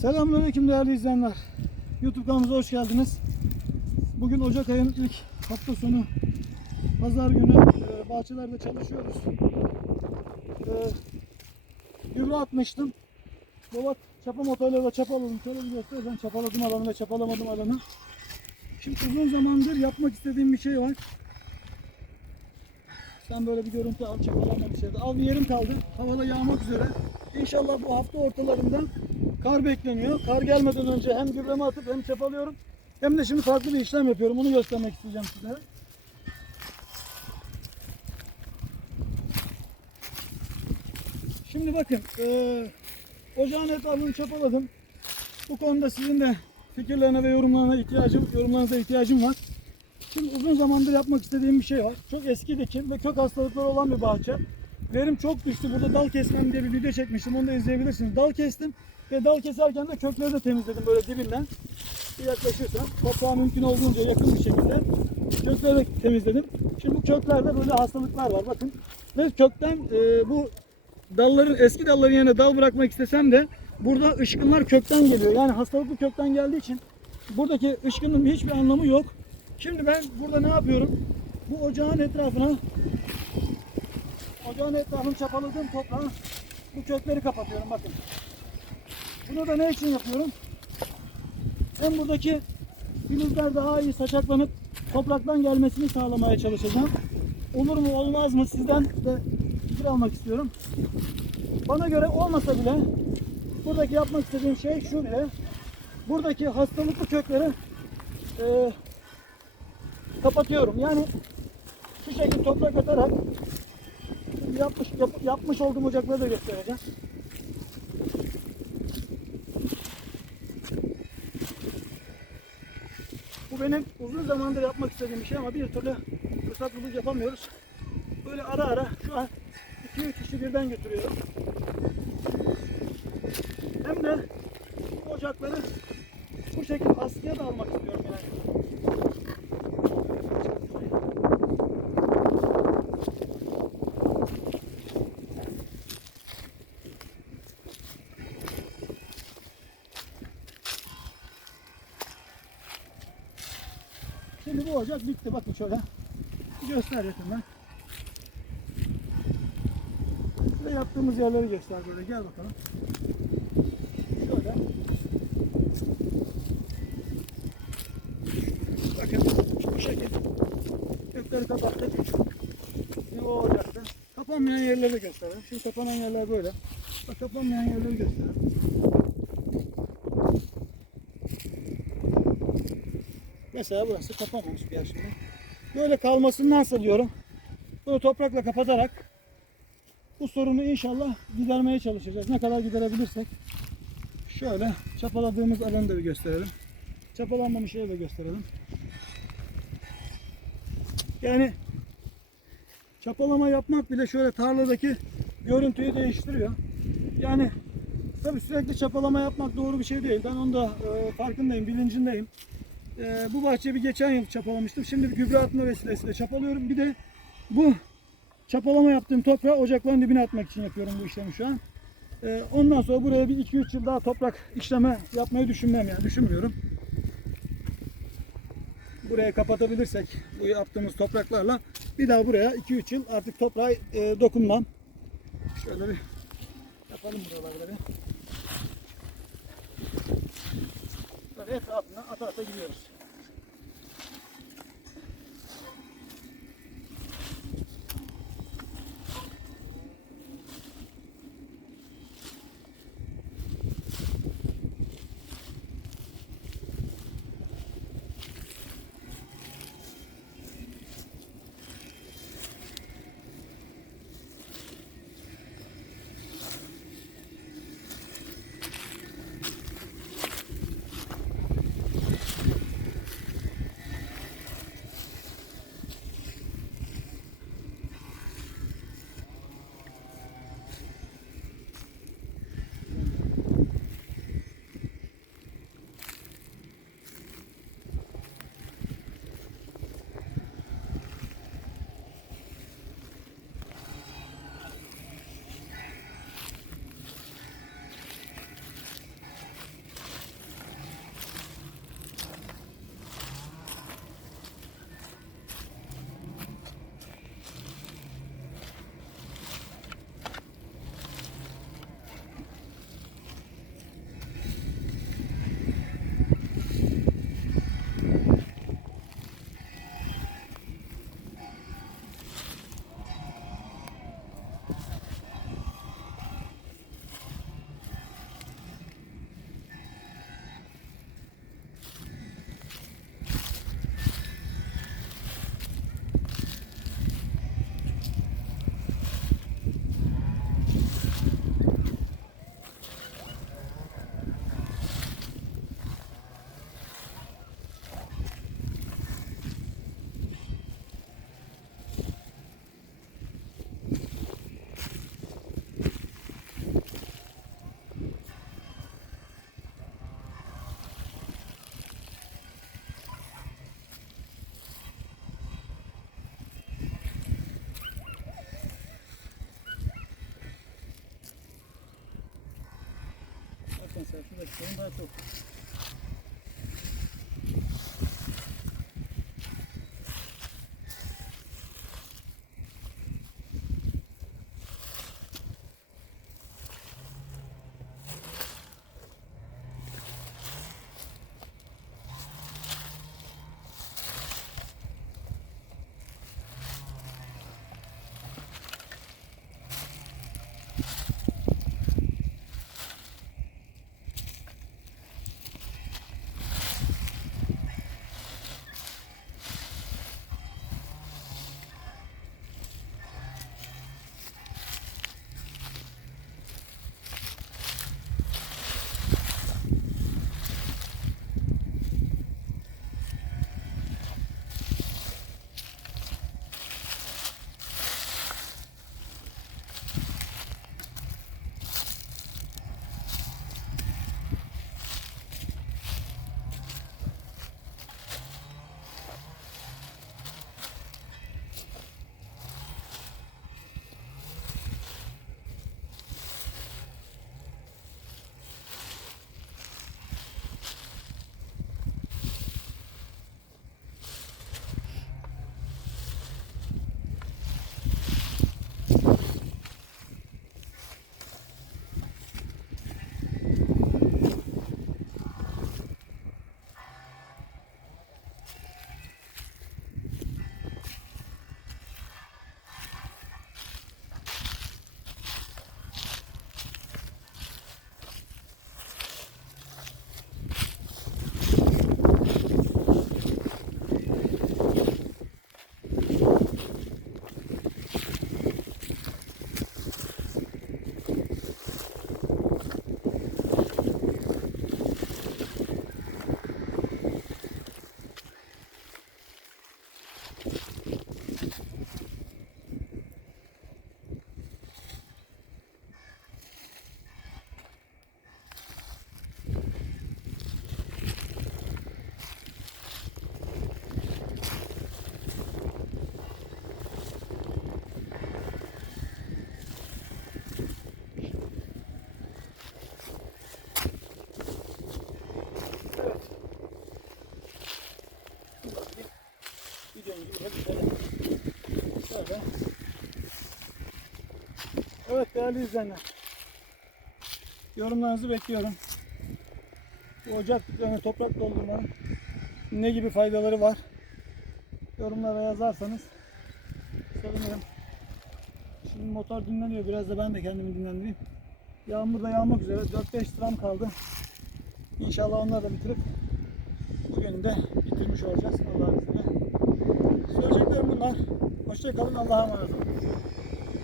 Selamünaleyküm değerli izleyenler. YouTube kanalımıza hoş geldiniz. Bugün Ocak ayının ilk hafta sonu pazar günü e, bahçelerde çalışıyoruz. E, gübre atmıştım. Baba çapa motoruyla da çapaladım. Şöyle bir göstereceğim. Çapaladım alanı ve çapalamadım alanı. Şimdi uzun zamandır yapmak istediğim bir şey var. Sen böyle bir görüntü al, çapalamamış yerde. Al bir yerim kaldı. Havada yağmak üzere. İnşallah bu hafta ortalarında kar bekleniyor. Kar gelmeden önce hem gübremi atıp hem çapalıyorum. Hem de şimdi farklı bir işlem yapıyorum. Onu göstermek isteyeceğim size. Şimdi bakın. eee ocağın etrafını çapaladım. Bu konuda sizin de fikirlerine ve yorumlarına ihtiyacım, yorumlarınıza ihtiyacım var. Şimdi uzun zamandır yapmak istediğim bir şey var. Çok eski dikim ve kök hastalıkları olan bir bahçe. Verim çok düştü. Burada dal kesmem diye bir video çekmiştim. Onu da izleyebilirsiniz. Dal kestim ve dal keserken de kökleri de temizledim böyle dibinden. Bir yaklaşırsam toprağa mümkün olduğunca yakın bir şekilde kökleri de temizledim. Şimdi bu köklerde böyle hastalıklar var. Bakın ve kökten e, bu dalların eski dalların yerine dal bırakmak istesem de burada ışkınlar kökten geliyor. Yani hastalıklı kökten geldiği için buradaki ışkının hiçbir anlamı yok. Şimdi ben burada ne yapıyorum? Bu ocağın etrafına ocağın etrafını çapaladığım toprağa bu kökleri kapatıyorum bakın. Bunu da ne için yapıyorum? Hem buradaki filizler daha iyi saçaklanıp topraktan gelmesini sağlamaya çalışacağım. Olur mu olmaz mı sizden de fikir almak istiyorum. Bana göre olmasa bile buradaki yapmak istediğim şey şu bile. Buradaki hastalıklı kökleri eee kapatıyorum. Yani şu şekilde toprak atarak yapmış yap- yapmış olduğum ocakları da göstereceğim. Bu benim uzun zamandır yapmak istediğim bir şey ama bir türlü fırsat bulup yapamıyoruz. Böyle ara ara şu an 2-3 işi birden götürüyorum. Hem de ocakları bu şekilde askıya da almak istiyorum yani. Ocak bitti. Bakın şöyle. Göster yakından. Ve yaptığımız yerleri göster böyle. Gel bakalım. Şöyle. Bakın bu şekilde. Kökleri kapattık. Şimdi o ocakta. Kapanmayan yerleri gösterelim. Şimdi kapanan yerler böyle. Bak kapanmayan yerleri gösterelim. Mesela burası kapanmamış bir yer şimdi. Böyle kalmasındansa diyorum. Bunu toprakla kapatarak bu sorunu inşallah gidermeye çalışacağız. Ne kadar giderebilirsek. Şöyle çapaladığımız alanı da bir gösterelim. Çapalanmamış yeri de gösterelim. Yani çapalama yapmak bile şöyle tarladaki görüntüyü değiştiriyor. Yani tabii sürekli çapalama yapmak doğru bir şey değil. Ben onu da e, farkındayım, bilincindeyim. Ee, bu bahçeyi bir geçen yıl çapalamıştım. Şimdi bir gübre atma vesilesiyle çapalıyorum. Bir de bu çapalama yaptığım toprağı ocakların dibine atmak için yapıyorum bu işlemi şu an. Ee, ondan sonra buraya bir 2-3 yıl daha toprak işleme yapmayı düşünmem yani düşünmüyorum. Buraya kapatabilirsek bu yaptığımız topraklarla bir daha buraya 2-3 yıl artık toprağa e, dokunmam. Şöyle bir yapalım buraları bir. Böyle etrafına ata ata gidiyoruz. Şuradaki sorun daha çok. Evet değerli izleyenler. Yorumlarınızı bekliyorum. Bu ocak dükkanına toprak doldurmanın ne gibi faydaları var? Yorumlara yazarsanız sevinirim. Şimdi motor dinleniyor. Biraz da ben de kendimi dinlendireyim. Yağmur da yağmak üzere. 4-5 gram kaldı. İnşallah onları da bitirip bugün de bitirmiş olacağız Allah'ın izniyle. Söyleyeceklerim bunlar. Hoşçakalın. Allah'a emanet olun.